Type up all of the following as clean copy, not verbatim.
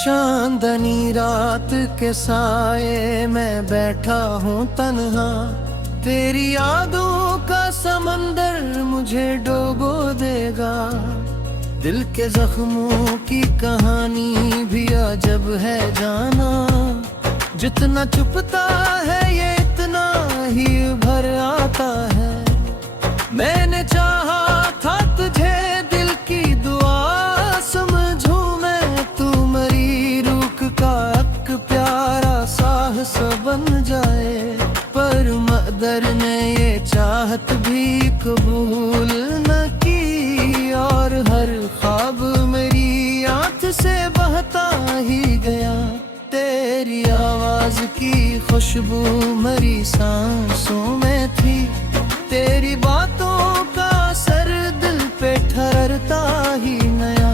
चांदनी रात के साए मैं बैठा हूँ तन्हा, तेरी यादों का समंदर मुझे डुबो देगा। दिल के जख्मों की कहानी भी अजब है जाना, जितना चुपता है ये इतना ही भर आता है। मैंने चाहा था तुझे दिल की दुआ समझूं मैं, तू मरी रूख का एक प्यारा साहस बन जाए। पर मकदर ने ये चाहत भी कबूल न की, और हर ख्वाब मेरी आंख से बहता ही गया। तेरी आवाज की खुशबू मेरी सांसों में थी, तेरी बातों का असर दिल पे ठहरता ही नया।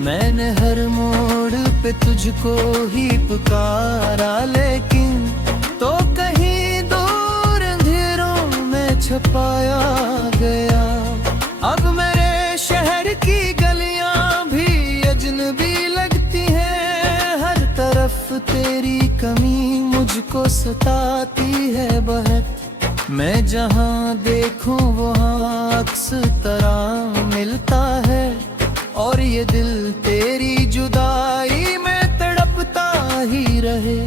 मैंने हर मोड़ पे तुझको ही पुकारा, लेकिन तो कहीं दूर अंधेरों में छुपाया गया। अब मेरे शहर की गलियां भी अजनबी लगती हैं, हर तरफ तेरी कमी मुझको सताती है बहुत। मैं जहाँ देखूं वहाँ अक्स तरह मिलता है, और ये दिल तेरी जुदाई में तड़पता ही रहे।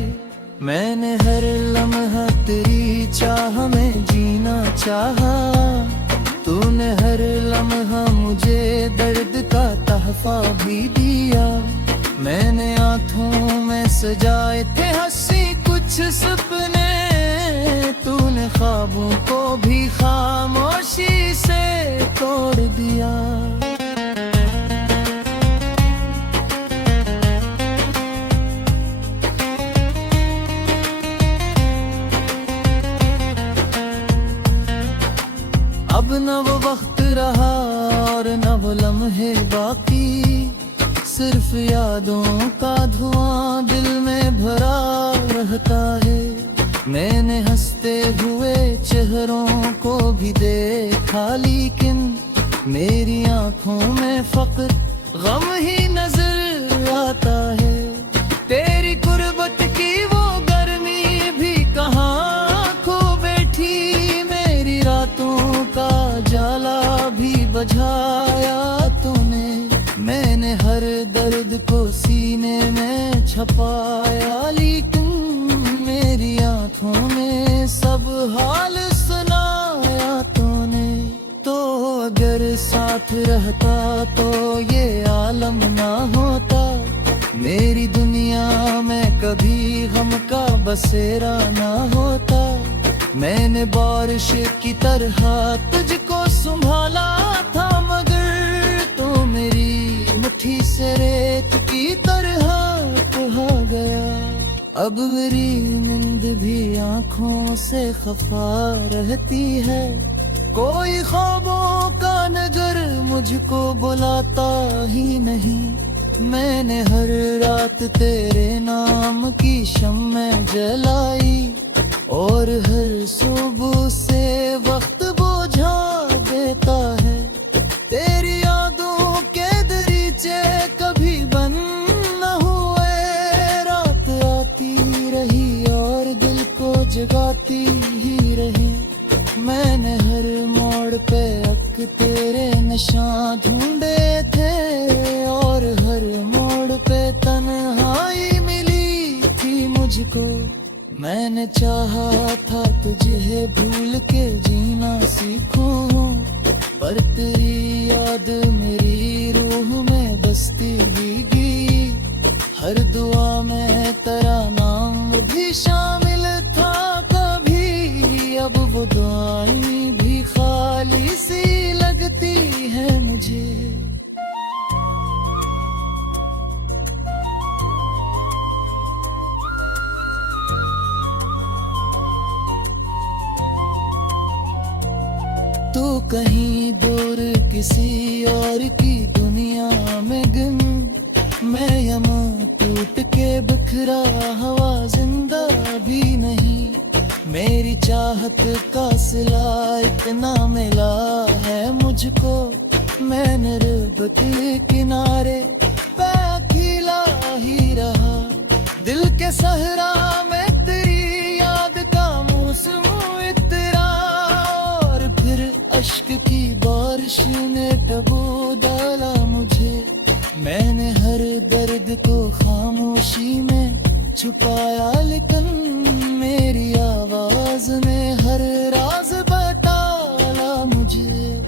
मैंने हर लम्हा तेरी चाह में जीना चाहा, तूने हर लम्हा मुझे दर्द का तहफा भी दिया। मैंने आँखों में सजाए थे हंसी कुछ सपने, तूने ख्वाबों को भी खामोशी से तोड़ दिया। अब न वो वक्त रहा और न वो लम्हे बाकी, सिर्फ यादों का धुआं दिल में भरा रहता है। मैंने हंसते हुए चेहरों को भी देखा, लेकिन मेरी आंखों में फक्र गम ही नजर आता है। तेरी गुर्बत की वो गर्मी भी कहाँ खो बैठी, मेरी रातों का जाला भी बुझाया तूने। मैंने हर दर्द को सीने में छुपाया, लेकिन मेरी आंखों में सब हाल सुनाया तूने। तो अगर साथ रहता तो ये आलम ना होता, मेरी दुनिया में कभी गम का बसेरा ना होता। मैंने बारिश की तरह तुझको संभाला था, मगर तो मेरी मुट्ठी से रेत की तरह बहा गया। अब मेरी नींद भी आँखों से खफा रहती है, कोई ख्वाबों का नगर मुझको बुलाता ही नहीं। मैंने हर रात तेरे नाम की शम्में जलाई, और हर सुबह से वक्त बुझा देता है। तेरी यादों के दरीचे कभी बंद न हुए, रात आती रही और दिल को जगाती ही रही। मैंने हर मोड़ पे अक तेरे निशान ढूंढे थे, और हर मोड़ पे तन्हाई मिली थी मुझको। मैंने चाहा था तुझे भूल के जीना सीखूं, पर तेरी याद मेरी रूह में बसती भीगी। हर दुआ में तेरा नाम भी शामिल था कभी, अब वो दुआएं भी खाली सी लगती है मुझे। तू कहीं दूर किसी और की दुनिया में गुम, मैं यहाँ टूट के बिखरा हवा जिंदा भी नहीं। मेरी चाहत का सिला इतना मिला है मुझको, मैंने रब के किनारे पे खिला ही रहा। के सहरा में तेरी याद का मौसम इतरा, और फिर अश्क की बारिश ने डबो डाला मुझे। मैंने हर दर्द को खामोशी में छुपाया, लेकिन मेरी आवाज ने हर राज बताया मुझे।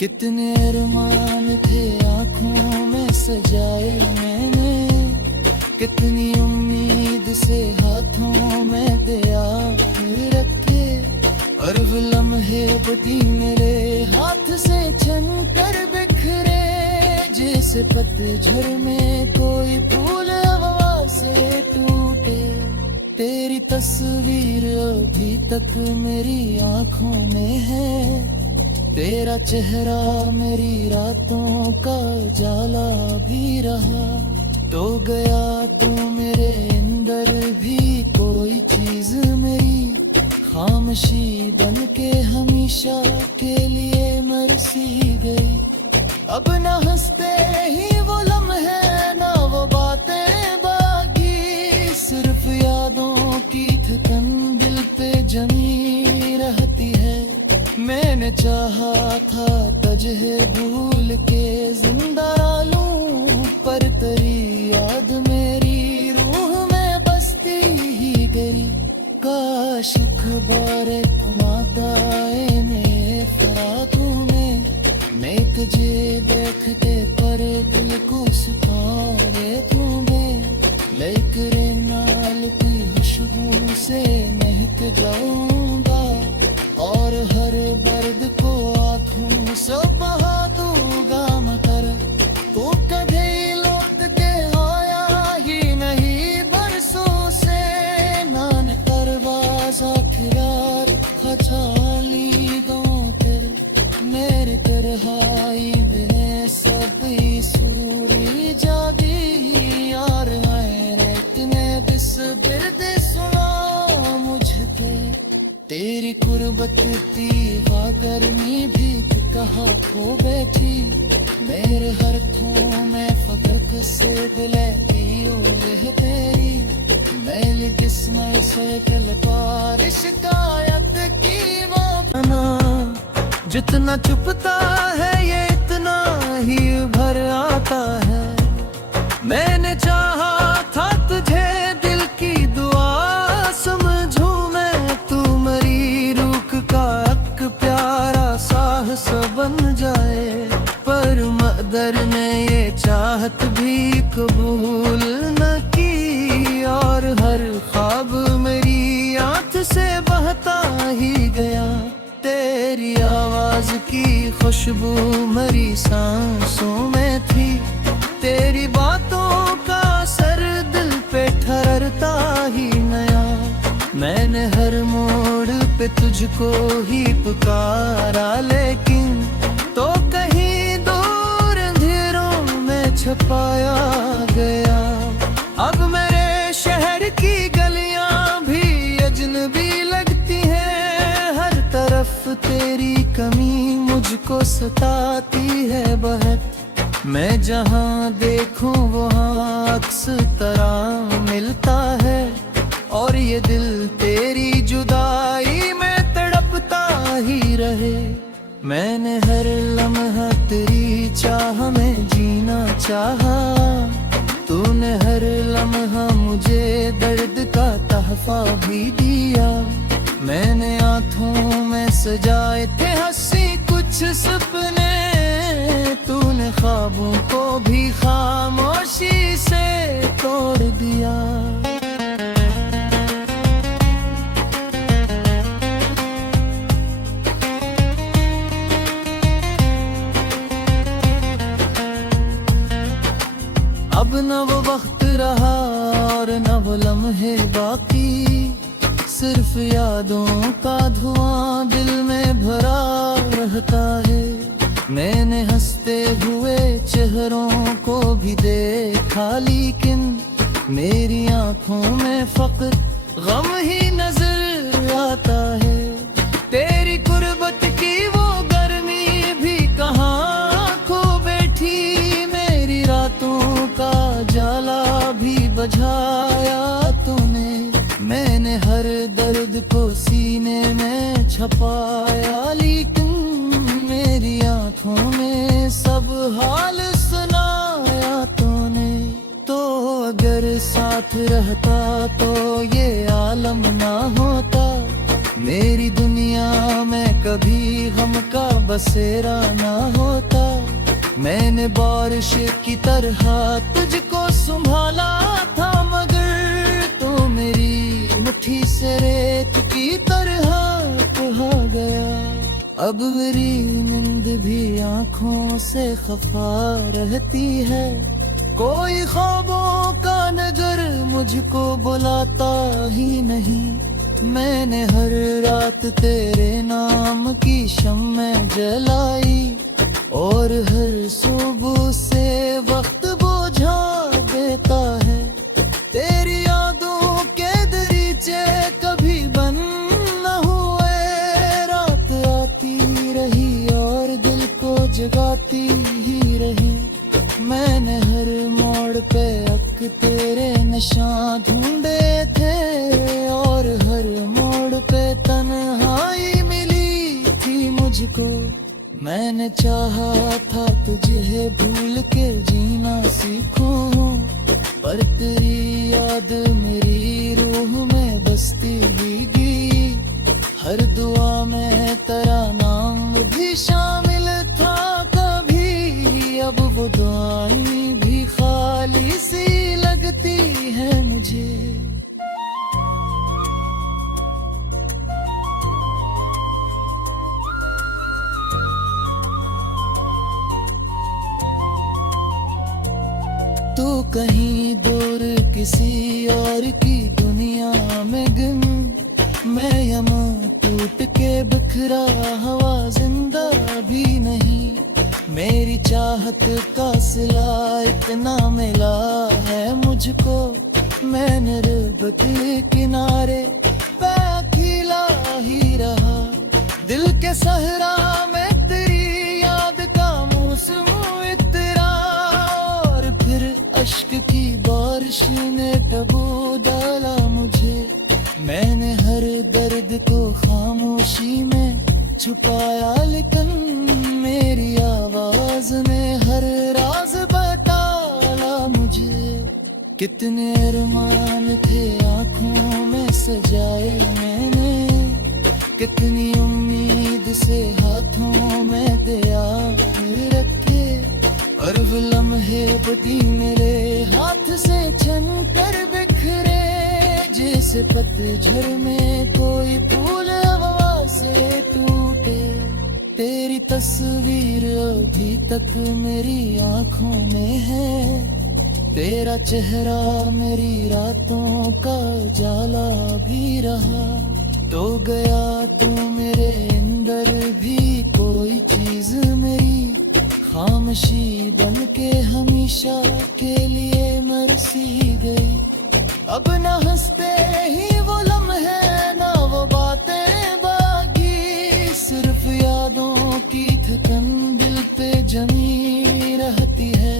कितने अरमान थे आँखों में सजाए मैंने, कितनी उम्मीद से हाथों में दिया रखे, और वो लम्हे बदी मेरे हाथ से छन कर बिखरे, जैसे पतझड़ में कोई फूल हवा से टूटे। तेरी तस्वीर अभी तक मेरी आंखों में है, तेरा चेहरा मेरी रातों का जाला भी रहा। तो गया तू मेरे अंदर भी कोई चीज मेरी खामोशी बन के हमेशा के लिए मरसी गई। अब न हंसते ही वो लम्हे, ना वो बातें बागी, सिर्फ यादों की थकन दिल पे जमी रहती है। मैंने चाहा था तुझे भूल के जिंदा लूं, पर तेरी याद मेरी रूह में बसती ही गई। काश खबर तुम्हारे में फरातों में, मैं तुझे देखते पर दिल को सुखाए तुम्हें, लेकर नाल की खुशबू से महक जाऊंगा, और हर दर्द को आंखों से बहा दूंगा मतर। तो कभी लौट के आया ही नहीं बरसों से, मैंने दरवाजा खिलार खचाली दो फिर, मेरे तरहाई बिने सब सूरी जागी, यार हैरत ने दिस बिरद सुना मुझके। तेरी कुर्बत दीवा गर्मी भी कहाँ खो बैठी, मेरे हरथों में फकत से दिले की ओले तेरी, मैली किस्मत से कल बारिश कायत की वो बना। जितना चुपता है ये इतना ही भर आता है, मैंने चाहा था तुझे दिल की दुआ समझूं मैं, तू मरी रूख का एक प्यारा साहस बन जाए। पर मदर ने ये चाहत भी कबूल न की, और हर ख्वाब मेरी आंख से बहता ही गया। तेरी आवाज की खुशबू मेरी सांसों में थी, तेरी बातों का असर दिल पे ठहरता ही नया। मैंने हर मोड़ पे तुझको ही पुकारा, लेकिन तो कहीं दूर अंधेरों में छपाया गया। अब मेरे शहर की गलियां भी अजनबी लगती हैं, हर तरफ तेरी कमी मुझको सताती है बहुत। मैं जहाँ देखूं वहाँ अक्स तरह मिलता है, और ये दिल तेरी जुदाई में तड़पता ही रहे। मैंने हर लम्हा तेरी चाह में जीना चाहा, तूने हर लम्हा मुझे दर्द का तहफा भी दिया। मैंने आँखों में सजाए थे हंसी कुछ सपने, तूने ख्वाबों को भी खामोशी से तोड़ दिया। अब न वो वक्त रहा और न वो लम्हे बाकी, सिर्फ यादों का धुआं दिल में भरा रहता है। मैंने हंसते हुए चेहरों को भी देखा, लेकिन मेरी आंखों में फक्र गम ही नजर आता है। तेरी कुर्बत की वो गर्मी भी कहाँ खो बैठी, मेरी रातों का जाला भी बुझाया तूने। दर्द को सीने में छपाया, लेकिन मेरी आंखों में सब हाल सुनाया तूने। तो अगर साथ रहता तो ये आलम ना होता, मेरी दुनिया में कभी गम का बसेरा ना होता। मैंने बारिश की तरह तुझको संभाला था, मगर तो मेरी मुट्ठी से रेत की तरह बहा गया। अब मेरी नींद भी आंखों से खफा रहती है, कोई ख्वाबों का नजर मुझको बुलाता ही नहीं। मैंने हर रात तेरे नाम की शम्में जलाई, और हर सुबह से वक्त बुझा देता है। तेरी यादों के दरीचे कभी बंद न हुए, रात आती रही और दिल को जगाती ही रही। मैंने हर मोड़ पे अक तेरे निशान ढूंढे थे, और हर मोड़ पे तन्हाई मिली थी मुझको। मैंने चाहा था तुझे भूल के जीना सीखूं, पर तेरी याद मेरी रूह में बसती ही गई। हर दुआ में तेरा नाम भी शामिल था कभी, अब वो दुआएं भी खाली सी लगती है मुझे। तू कहीं दूर किसी और की दुनिया में गुम, मैं यहाँ टूट के बिखरा हवा जिंदा भी नहीं। मेरी चाहत का सिला इतना मिला है मुझको, मैंने रब के किनारे पे अकेला ही रहा। दिल के सहरा में तेरी याद का मौसम इतरा, और फिर अश्क की बारिश ने टबू डाला मुझे। मैंने हर दर्द को खामोशी में छुपाया, लेकिन मेरी आवाज ने हर राज बताया मुझे। कितने अरमान थे आंखों में सजाए मैंने, कितनी उम्मीद से हाथों में दिया रखे, और वो लम्हे बदी मेरे हाथ से छन कर बिखरे। जैसे पतझड़ में कोई फूल हवा से टूटे, तेरी तस्वीर अभी तक मेरी आंखों में है। तेरा चेहरा मेरी रातों का जाला भी रहा, तो गया तू मेरे अंदर भी कोई चीज मेरी खामोशी बन के हमेशा के लिए मरसी गई। अब न हंसते ही वो लम्हे ना वो बातें बाकी, सिर्फ यादों की थकन दिल पे जमी रहती है।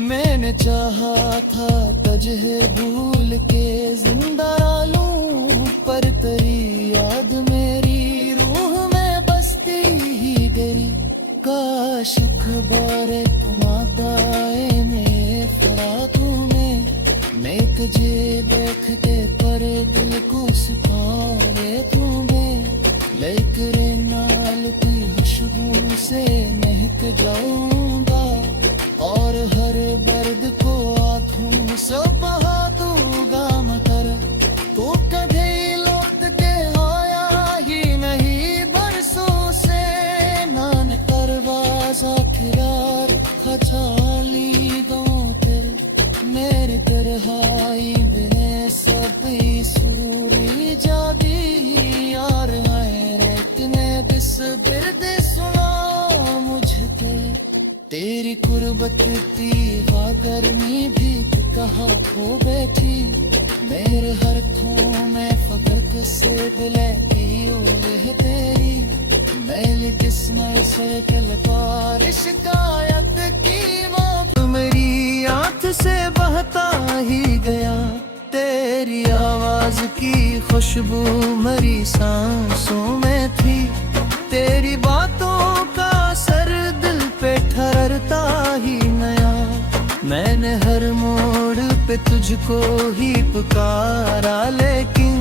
मैंने चाहा था तुझे भूल के जिंदा लूं, पर तेरी याद मेरी रूह में बसती ही गई। काश खबर तुम्हारे में फरातों में, मैं तुझे देख के पर दिल को सुखा दे तुम्हें। लेकर नाल की खुशबू से महक जाऊंगा, और हर दर्द को आंखों से बहा दूंगा मगर। तो कभी लौट के आया ही नहीं बरसों से, नान दरवाजा खिलार खचाली दो तेरे। मेरी तरहाई बिने सब सूरी जागी, यार आए रेतने बिस बिरद सुना मुझके। तेरी कुर्बत थी वा गर्मी भी कहा खो बैठी, मेरे हर खून में फकत से दिले की ओले तेरी। मैली जिस्म से कल बारिश कायत की वो मेरी आंख से बहता ही गया। तेरी आवाज की खुशबू मेरी सांसों में थी, तेरी बातों का असर दिल पे ठहरता ही नया। मैंने हर मोड़ पे तुझको ही पुकारा, लेकिन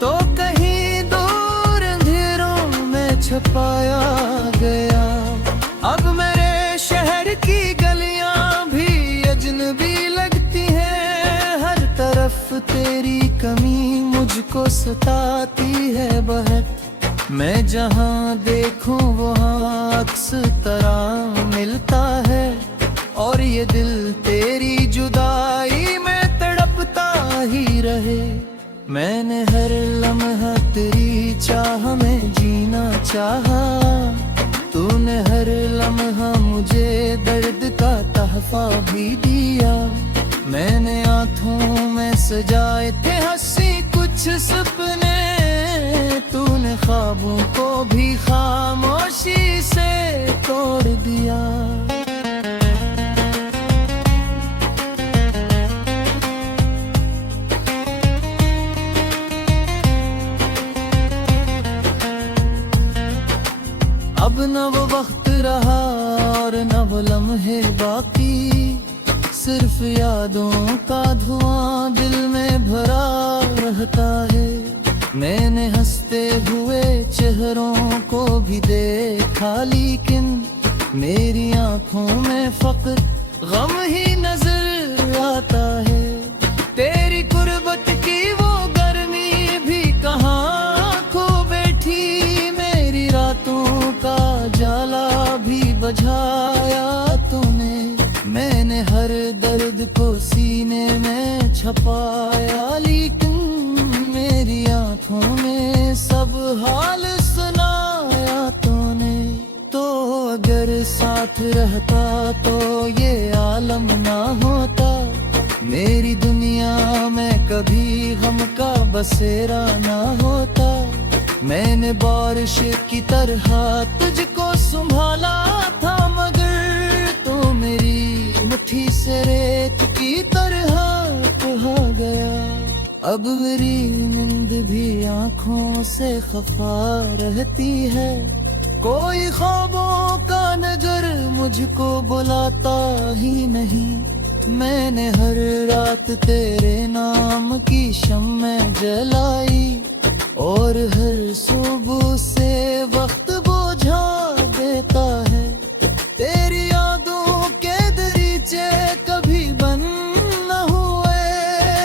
तो कहीं दूर अंधेरों में छुपाया गया। अब मेरे शहर की गलियां भी अजनबी लगती हैं, हर तरफ तेरी कमी मुझको सताती है बहुत। मैं जहाँ देखूं वहाँ अक्स तरह मिलता है, और ये दिल तेरी जुदाई में तड़पता ही रहे। मैंने हर लम्हा तेरी चाह में जीना चाहा, तूने हर लम्हा मुझे दर्द का तहफा भी दिया। मैंने आँखों में सजाए थे हंसी कुछ सपने, तूने ख्वाबों को भी खामोशी से तोड़ दिया। अब न वो वक्त रहा और न वो लम्हे बाकी, सिर्फ यादों का धुआं दिल में भरा रहता है। मैंने हंसते हुए चेहरों को भी देखा, लेकिन मेरी आंखों में फक्र गम ही नजर आता है। तेरी गुर्बत की वो गर्मी भी कहाँ खो बैठी, मेरी रातों का जाला भी बुझाया तूने। मैंने हर दर्द को सीने में छुपाया, लेकिन मेरी आंखों में सब हाल सुनाया तूने। तो अगर साथ रहता तो ये आलम ना होता, मेरी दुनिया में कभी गम का बसेरा ना होता। मैंने बारिश की तरह तुझको संभाला था, मगर तो मेरी मुट्ठी से रेत की तरह बहा गया। अब मेरी नींद भी आँखों से खफा रहती है, कोई ख्वाबों का नगर मुझको बुलाता ही नहीं। मैंने हर रात तेरे नाम की शम्में जलाई, और हर सुबह से वक्त बुझा देता है। तेरी यादों के दरीचे कभी बंद न हुए,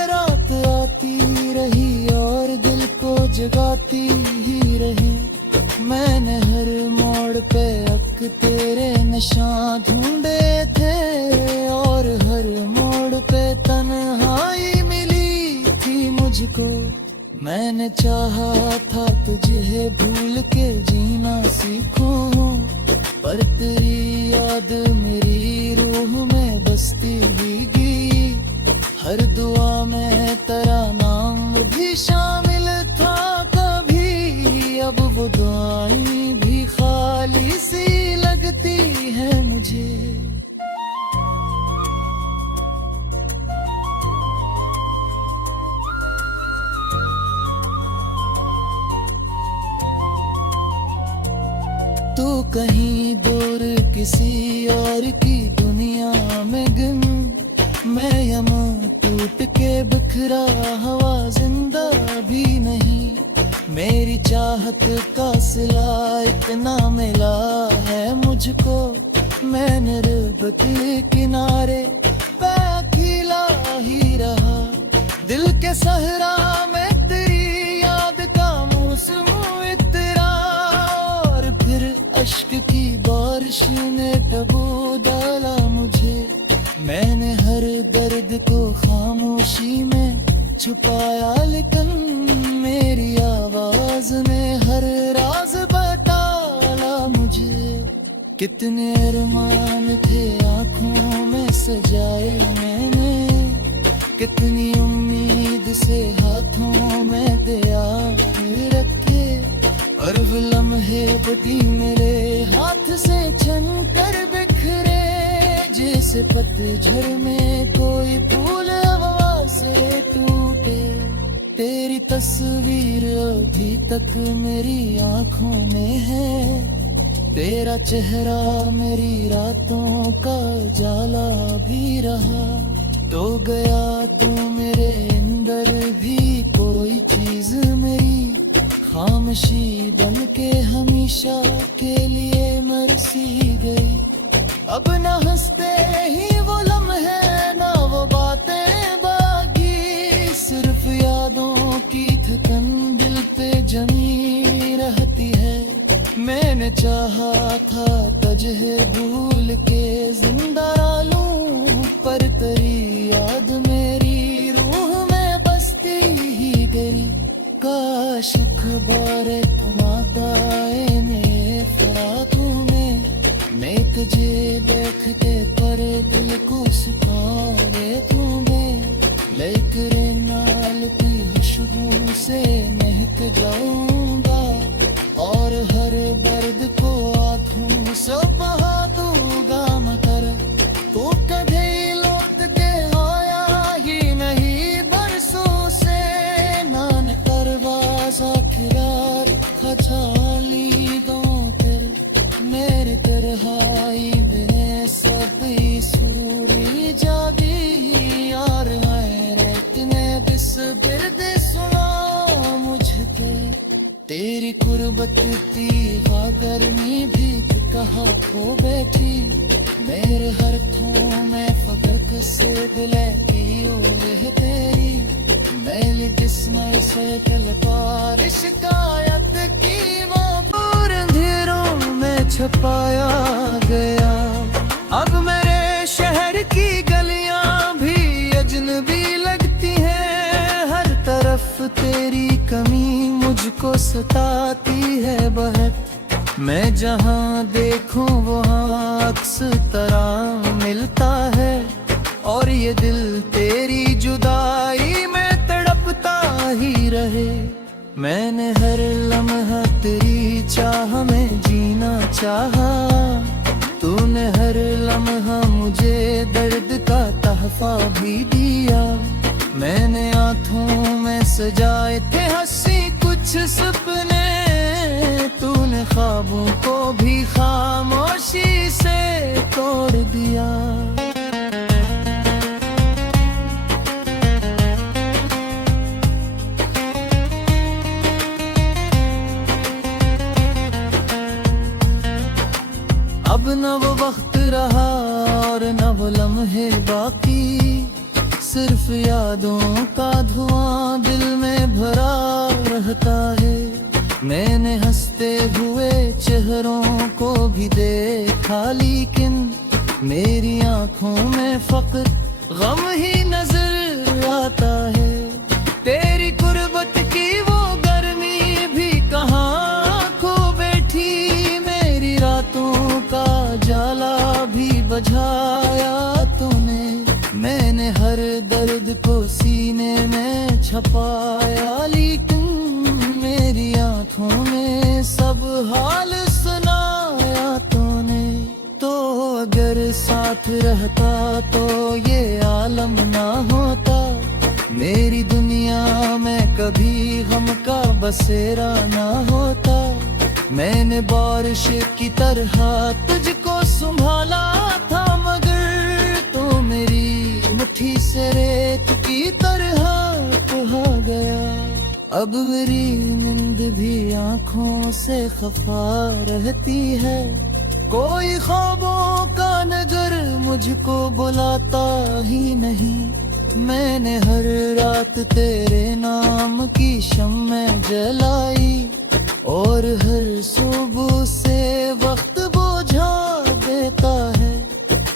रात आती रही और दिल को जगाती ही रही। मैंने हर मोड़ पे अक तेरे निशान ढूंढे थे, और हर मोड़ पे तन्हाई मिली थी मुझको। मैंने चाहा था तुझे भूल के जीना सीखूं, पर तेरी याद मेरी रूह में बसती ही गई। हर दुआ में तेरा नाम भी शामिल था कभी, अब वो दुआएं भी खाली सी लगती है मुझे। तू कहीं दूर किसी और की दुनिया में गुम, मैं यहाँ टूट के बिखरा हवा जिंदा भी नहीं। मेरी चाहत का सिला इतना मिला है मुझको, मैंने रब के किनारे पे अकेला ही रहा। दिल के सहरा में तेरी याद का मौसम इतरा, और फिर अश्क की बारिश ने टबू डाला मुझे। मैंने हर दर्द को खामोशी में छुपाया, लेकिन मेरी आवाज ने हर राज बताया मुझे। कितने अरमान थे आँखों में सजाए मैंने, कितनी उम्मीद से हाथों में दिया रखे, और वो लम्हे बदी मेरे हाथ से छन कर बिखरे। जैसे पतझड़ में कोई फूल हवा से टूटे। तस्वीर अभी तक मेरी आंखों में है। तेरा चेहरा मेरी रातों का जाला भी रहा। तो गया तू मेरे अंदर भी कोई चीज मेरी खामोशी बन के हमेशा के लिए मरसी गई। अब न हंसते ही वो लम्हे ना वो बातें बाकी, सिर्फ यादों की थकन दिल पे जमी रहती है। मैंने चाहा था तुझे भूल के जिंदा लूं, पर तेरी याद मेरी रूह में बसती ही गई। काश खबर तुम पाए मेरे फराकों में, मैं तुझे देखते पर दिल को सुखाए तुम्हें। लेकर नाल की खुशबू से महक जाऊंगा, और हर दर्द को आंखों से बहा दूंगा मकर। तू कभी लौट के आया ही नहीं बरसों से, नान दरवाजा खिलार खचाली दो तिर। मेरे तरहाई बिने सब सूरी जागी, यार हैरत में बिस बिरद सुना मुझके। तेरी कुर्बत थी गर्मी भी कहाँ खो बैठी, मेरे हाथों में फकत से दिले की ओर तेरी। मैली जिस्म से कल पार शिकायत की वो पूर अंधेरों में छपाया गया। अब मेरे शहर की गलियां भी अजनबी लगती हैं, हर तरफ तेरी कमी मुझको सताती है बहुत। मैं जहाँ देखूं वहाँ अक्स तरह मिलता है, और ये दिल तेरी जुदाई में तड़पता ही रहे। मैंने हर लम्हा तेरी चाह में जीना चाहा, तूने हर लम्हा मुझे दर्द का तहफा भी दिया। मैंने आँखों में सजाए थे हंसी कुछ सपने, तूने ख्वाबों को भी खामोशी से तोड़ दिया। अब न वो वक्त रहा और न वो लम्हे बाकी, सिर्फ यादों का धुआं दिल में भरा रहता है। मैंने हंसते हुए चेहरों को भी देखा, लेकिन मेरी आंखों में फक्र गम ही नजर आता है। तेरी कुर्बत की वो गर्मी भी कहाँ खो बैठी, मेरी रातों का जाला भी बुझाया तूने। मैंने हर दर्द को सीने में छपाया, लेकिन मेरी आंखों में सब हाल सुनाया तूने। तो अगर साथ रहता तो ये आलम ना होता, मेरी दुनिया में कभी गम का बसेरा ना होता। मैंने बारिश की तरह तुझको संभाला था, मगर तो मेरी मुट्ठी से रेत की तरह बहा गया। अब मेरी नींद भी आंखों से खफा रहती है, कोई ख्वाबों का नजर मुझको बुलाता ही नहीं। मैंने हर रात तेरे नाम की शम्में जलाई, और हर सुबह से वक्त बुझा देता है।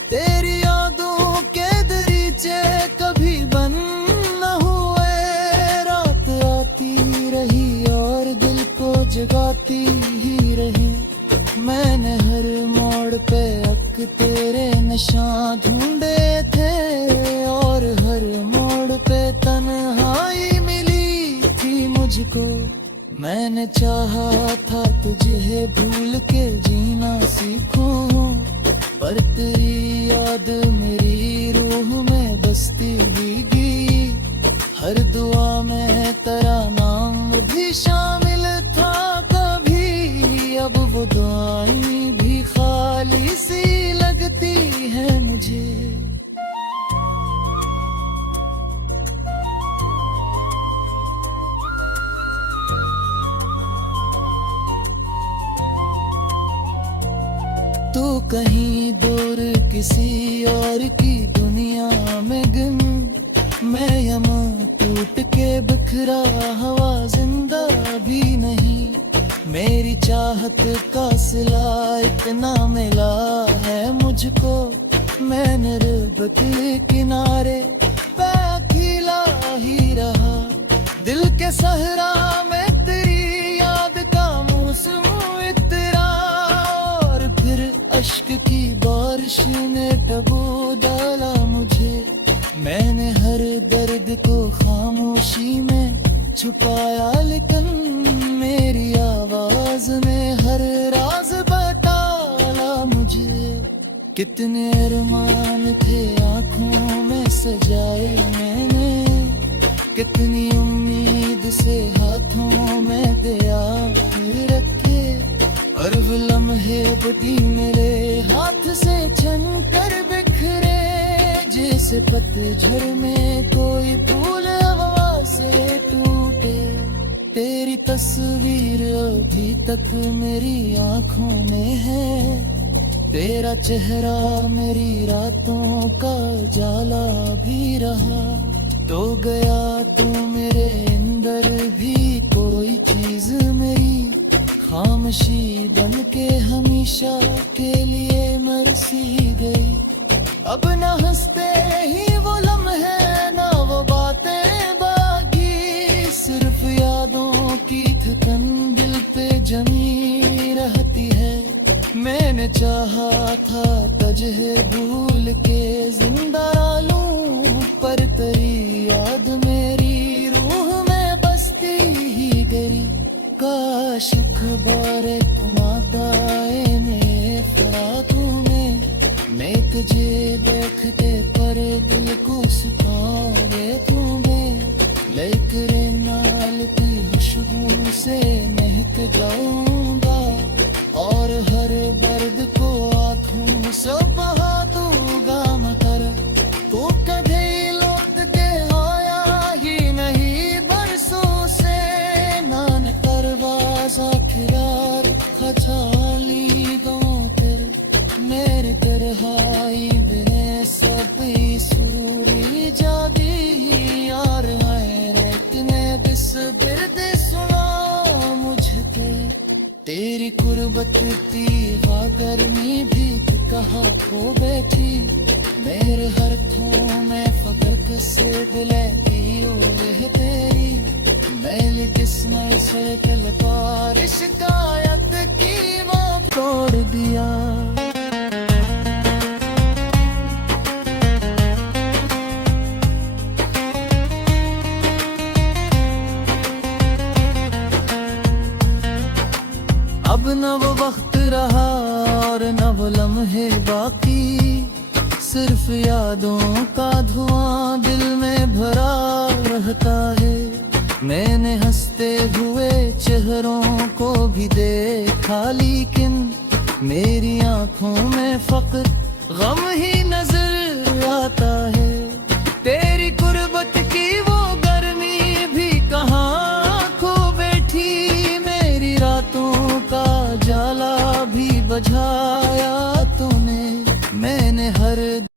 तेरी यादों के दरीचे कभी बंद न हुए, रात आती रही और दिल को जगाती ही रही। मैंने हर मोड़ पे अक तेरे निशान ढूंढे थे, और हर मोड़ पे तन्हाई मिली थी मुझको। मैंने चाहा था तुझे भूल के जीना सीखूं, पर तेरी याद मेरी रूह में बसती ही गई। हर दुआ में तेरा नाम लगती है मुझे। तू कहीं दूर किसी और की दुनिया में गुम, मैं यहाँ टूट के बिखरा हवा जिंदा भी नहीं। मेरी चाहत का सिला इतना मिला है मुझको, मैंने रब के किनारे पे अकेला ही रहा। दिल के सहरा में तेरी याद का मौसम इतरा, और फिर अश्क की बारिश ने टबू डाला मुझे। मैंने हर दर्द को खामोशी में छुपाया, लेकिन मेरी आवाज ने हर राज बताया मुझे। कितने अरमान थे आंखों में सजाए मैंने, कितनी उम्मीद से हाथों में दिया रखे, और वो लम्हे बदी मेरे हाथ से छन कर बिखरे। जैसे पतझड़ में कोई फूल हवा से टूटे, तेरी तस्वीर अभी तक मेरी आंखों में है। तेरा चेहरा मेरी रातों का जाला भी रहा। तो गया तू मेरे अंदर भी कोई चीज मेरी खामोशी बन के हमेशा के लिए मरसी गई। अब न हंसते ही वो लम्हे, ना वो बातें बाकी, सिर्फ यादों की थकन दिल पे जमी रहती है। मैंने चाहा था तुझे भूल के जिंदा लूं, पर तेरी याद मेरी रूह में बसती ही गई। काश खबर तुम्हारे में फरातू में, मैं तुझे देखते पर दिल को सुखा दे तुम्हें। लेकर नाल की खुशबू से महक जाऊंगा, और हर दर्द को आंखों से बहा दूंगा मकर। तो कभी लौट के आया ही नहीं बरसों से, नान दरवाजा खिलार खचाली दो फिर। मेरे तरहाई बिने सब सूरी जागी, यार हैरत ने बिस बिरद सुना मुझके। तेरी कुर्बत थी वा गर्मी भी कहा खो बैठी, मेरे हाथों में फकत से दिले की ओले तेरी। मैंने जिस्म से कल पार शिकायत की वो तोड़ दिया। अब न वो वक्त रहा और न वो लम्हे बाकी, सिर्फ यादों का धुआं दिल में भरा रहता है। मैंने हंसते हुए चेहरों को भी देखा, लेकिन मेरी आंखों में फक्र गम ही नजर आता है। तेरी कुर्बत की वो गर्मी भी कहाँ खो बैठी, मेरी रातों का जाला भी बुझा